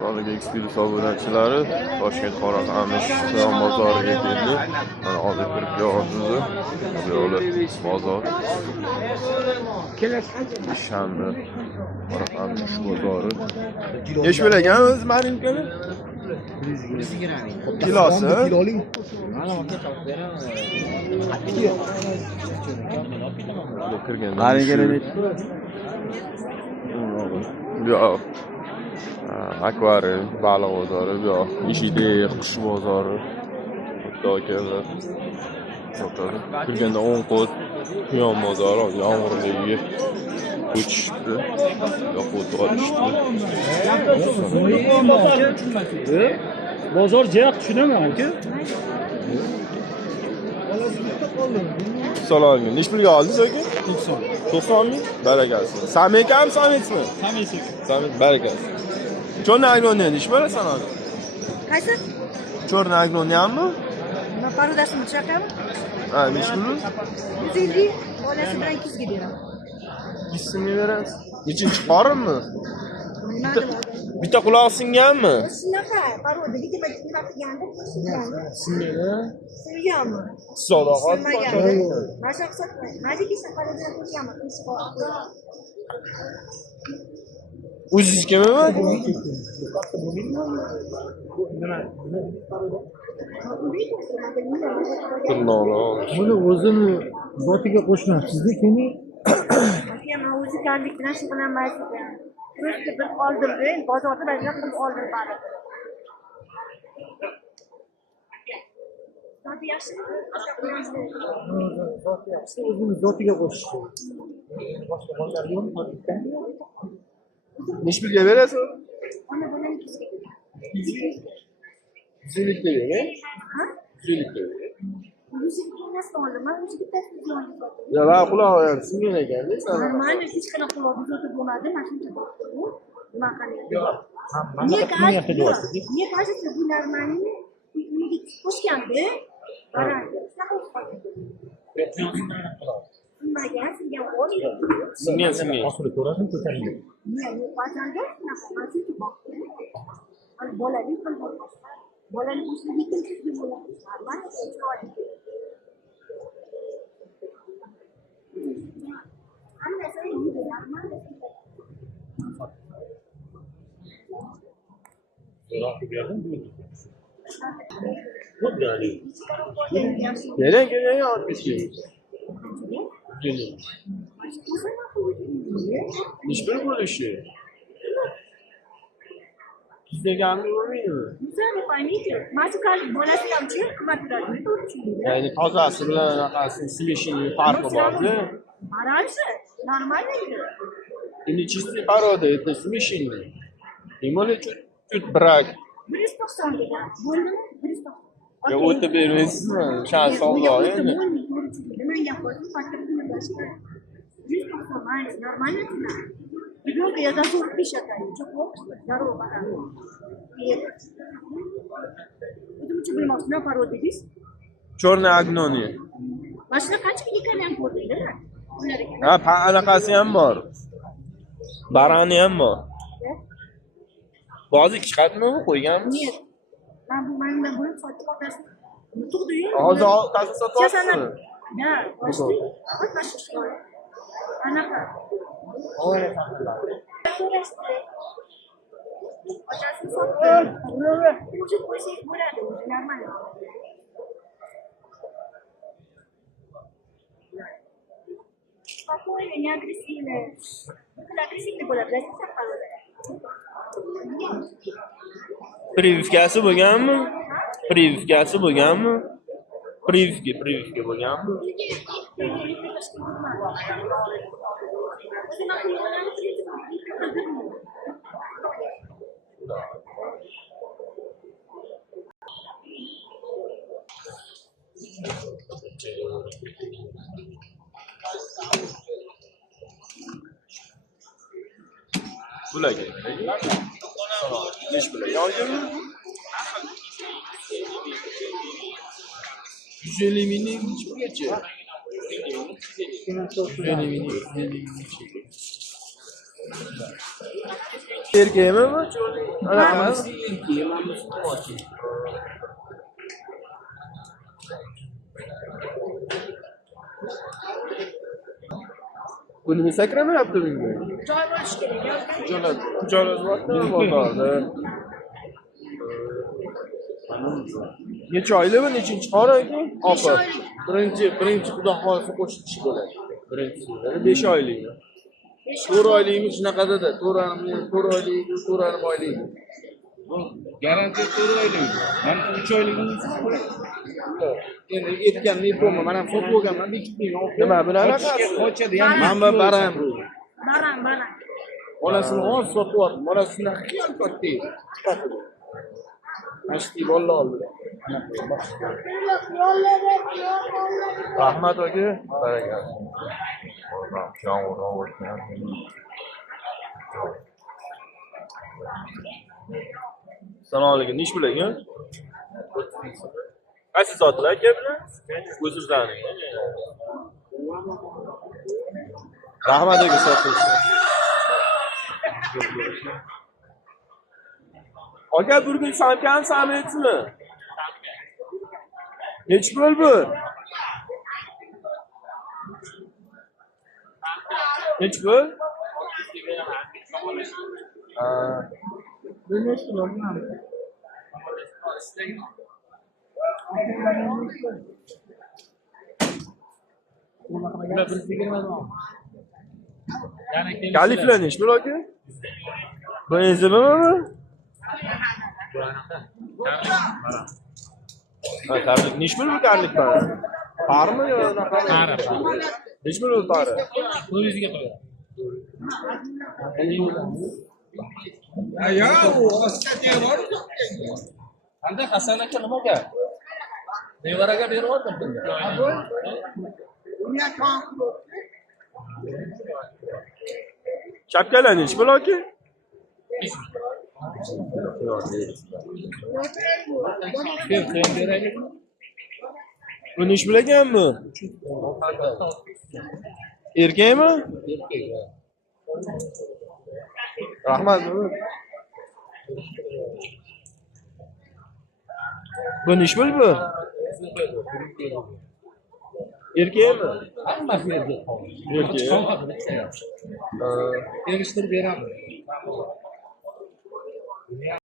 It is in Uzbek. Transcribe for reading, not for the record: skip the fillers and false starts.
Bolaga Experience obunachilari Toshkent Qoraqamish Quyon bozoriga keldi. Mana hozir kirib kelyapmiz. Bu yo'li bozor. Shanba Qoraqamish bozori. Necha pul ekan o'zi marinkani? Kilosi? Marinkani yo'q. Akvarium, baliq bozori, yo'q. Ishidek, qush bozori. Xudokalar. Sotadi. Kirganda 10 qo't Quyon bozori, yomg'irligi o'chishdi. Yo'q, o'tishdi. Bozor jiq tushunaman aka. Salom. Necha pulga oldingiz aka? 90 ming. Barakasi. Sameykami, sametsmi? Sameysi. Samet, barakasi. Черный агрон nechi berasan hozir? Qaysi? Черный agron hammi? Nima parodasini chaqami? Ha, nechi pul? 150 bolasi bilan 200 ga beraman. 200 ming berasiz. Nechinchi qorinmi? Nima deyapti? Bitta quloq singanmi? Shunaqa, paroda nima qilgandi? Singanmi? Sadoqat. Masha hisobda. Majiki safarida ko'rganman. O'zingizga Buni o'zini zotiga qo'shmayapsiz-da, keyin Men o'zigarlik bilan shug'ullanmayman. Просто bir qoldirdi, bozorda bazar qilib oldim bari. Zoti yaxshimi? o'zini zotiga qo'shish. Boshqa bozor yo'qmi? nechi pulga berasiz? Ona buni 200 ga. 150 ga bering. Ha? 150 ga bering. 100 ga nasıl oldu? Ben 100 ga tasdik oldim. Ya ben quloq ham singan ekan-da sana. Normal hech qanaqa quloq zo'ti bo'lmadi, mana shuncha bo'ldi. Nima qiladi? Niye kaçtı? Niye kaçtı bu normalini? Uyga qo'shganda, qarang. Sinmagan, singan o'rniga. Singan. Oxiri ko'radimi, ko'tarildi. Men qachonga shunaqa masjidga boqdim. Al bolali qildim. Bolali ustiga kelib bo'ladi. Mana shu hammasi yeydi, normal. Gelen atmışım. Nechi pul bo'lishi? Bizda gangi bo'lmaydi. Bizani paymaydi. Mazukalik bolasi ham chi, qimmat turadi. Ya'ni tozasi bilan anaqasi smeshining farqi bor-da. Раньше нормально edi. Endi чистый порода, это смешение. И может чуть брак. 190 degan. Bo'ldimi? 190. Ya o'tib bermaysizmi? Shan savdo endi. Nima gap bo'ldi? Fakir boshqa. 190 mayli, нормально edi. Ребенка я даже пишет, ничего, здорово, пора. Потому что вы можете на породу здесь. Черный agnonie. Машина qanchaga ekan ham ko'rdinglar? Ha, anaqasi ham bor. Barani ham bor. Ba'zi ikki qatmi qo'yganmiz? Нет. Mana buni sotib olasiz. Tug'di-yu. Hozir oltasi sotyapsizmi? Da, boshdi. Вот наша школа. Anaqa. So'rashdi. Otasi sotdi. Уже qo'ysangiz bo'ladi, normal. Спокойно, не агрессивно. Когда агрессивно bo'ladi, bilasizmi paroda? Privkasi bo'lganmi? Privkasi bo'lganmi? Privka bo'lganmi? Bularga. Nechi pul? Yozingmi? 150 mingning nechi pulgacha? 150 mingning Erkekmi bu? Hammasi erkak, hammasi to'g'ri. Bu nima sakramayapti bunga? Joy bo'lishi kerak. Yozgan Joylashyapti bozorda. Necha oylik bu, nechinchi qora aka? Opa. Birinchi xudo xohlasa qo'shilishi bo'ladi. Birinchisi 5 oylikmi? 4 oylikmi shunaqada-da, 4 oylik, 4 oylik. Bu garantiya 4 oylik. Men 3 oyligini Endi aytganlik bo'lma, men ham sotib olganman, bekitmayman. Nima bilan alaqasi? qochadi ham. Mana bu baram. baran. Onasini hozir sotyapti. Onasini ham katta. Chiqadi. Mashti bolla oldi. Rahmat aka. Barakalla. Assalomu alaykum. Nish bilan? Qaysi soatlar aka bilan? O'zingizlarning. Rahmat aka sotish. Aka bir kun samkan sametsizmi? Nech bo'l bu? Nech bo'l? Kaliflar nech bo'l aka? Benzimi bu? Tabrik. Nech bo'l bu kaliflar? Parmi yo naqa? Qari. Nech bo'l bu pari? 400 ga qo'yadi. Qanday Hasan aka nimaga? Nevaraga beryaptim bunga. Chapkalar nech bo'l aka? Bu nech bo'l ekan bu? Erkakmi? Rahmat. Bu nech bo'l bu? Erkakmi? Hammasi erkak. Erkak. Erishtirib beraman.